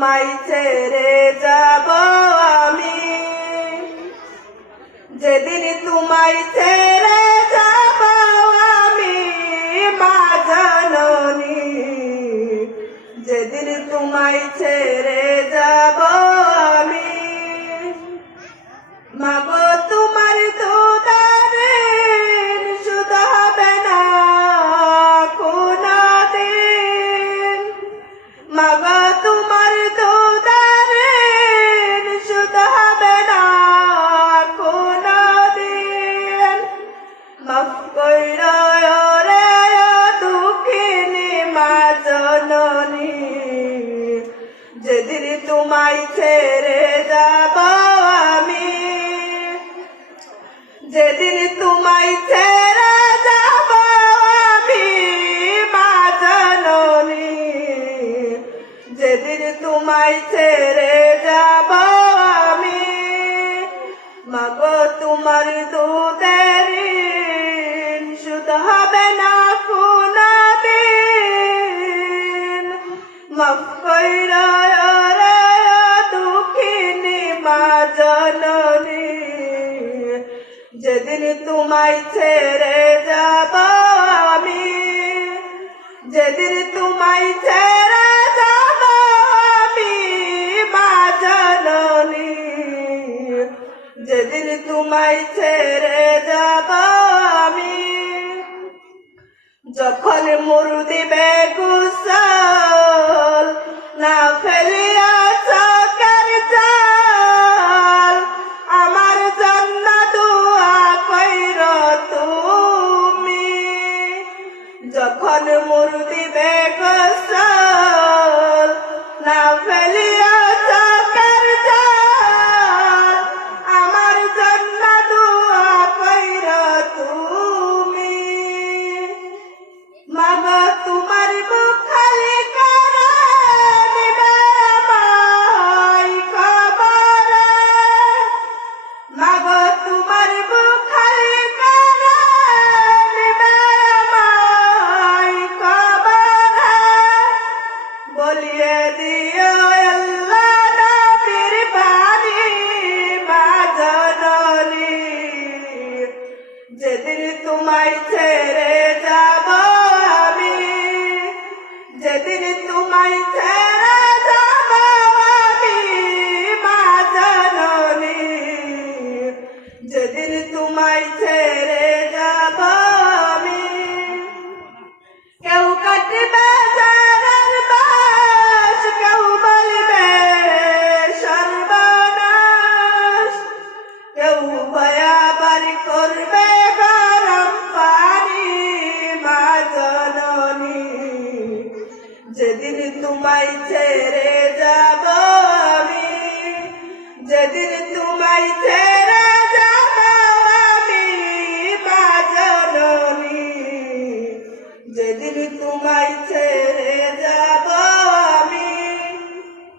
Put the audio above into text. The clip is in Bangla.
তোমায় ছেড়ে যাব আমি, যেদিন তোমায় ছেড়ে যাব আমি মা জননী, যেদিন তোমায় ছেড়ে যাব আমি। মাগো তোমার দুধারের শুধু হবে না কোনদিন, মাগো তোমার দুধারের শুধু হবে না কোনদিন। মাফ কইরা রে দুঃখিনী মা জননী, যেদিন তোমায় ছেড়ে যাব আমি, যেদিন তোমায় ছেড়ে যাব আমি মা জননী, যেদিন তোমায় ছেড়ে যাব আমি। মাগো তোমার দুধের ঋণ শোধ হবে না কোনদিন, মাফ কইরা রে দুঃখিনী মা জননী, যেদিন তোমায় ছেড়ে যাব আমি, যেদিন তোমায় ছেড়ে যাব আমি মা জননী, যেদিন তোমায় ছেড়ে যাব আমি। যখন মুর্দি বেগুসল না ফেলিয়া চোখের জল, আমার জন্য দোয়া কইরো তুমি। যখন মুর্দি বেগুসল না ফেলিয়া চোখের জল, আমার জন্য দোয়া কইরো তুমি। মাগো তোমার মুখ খালি করে দিবে আমায় কবরে, মাগো তোমার মুখ খালি করে দিবে আমায় কবরে। বলিয়ে দিও আল্লাহ নবীর বাণী মা জননী, যেদিন তোমায় ছেড়ে যাব আমি, যেদিন তোমায় ছেড়ে যাব আমি মা জননী, যেদিন তোমায় ছেড়ে যাব আমি। কেউ কাটবে জানার বাস, কেউ বলবে সর্বনাশ, কেউ ভয়াবার করবে গরম পানি মা জননী, যেদিন তোমায় ছেড়ে যাব আমি, যেদিন তোমায় ছেড়ে যাব আমি মা জননী, যেদিন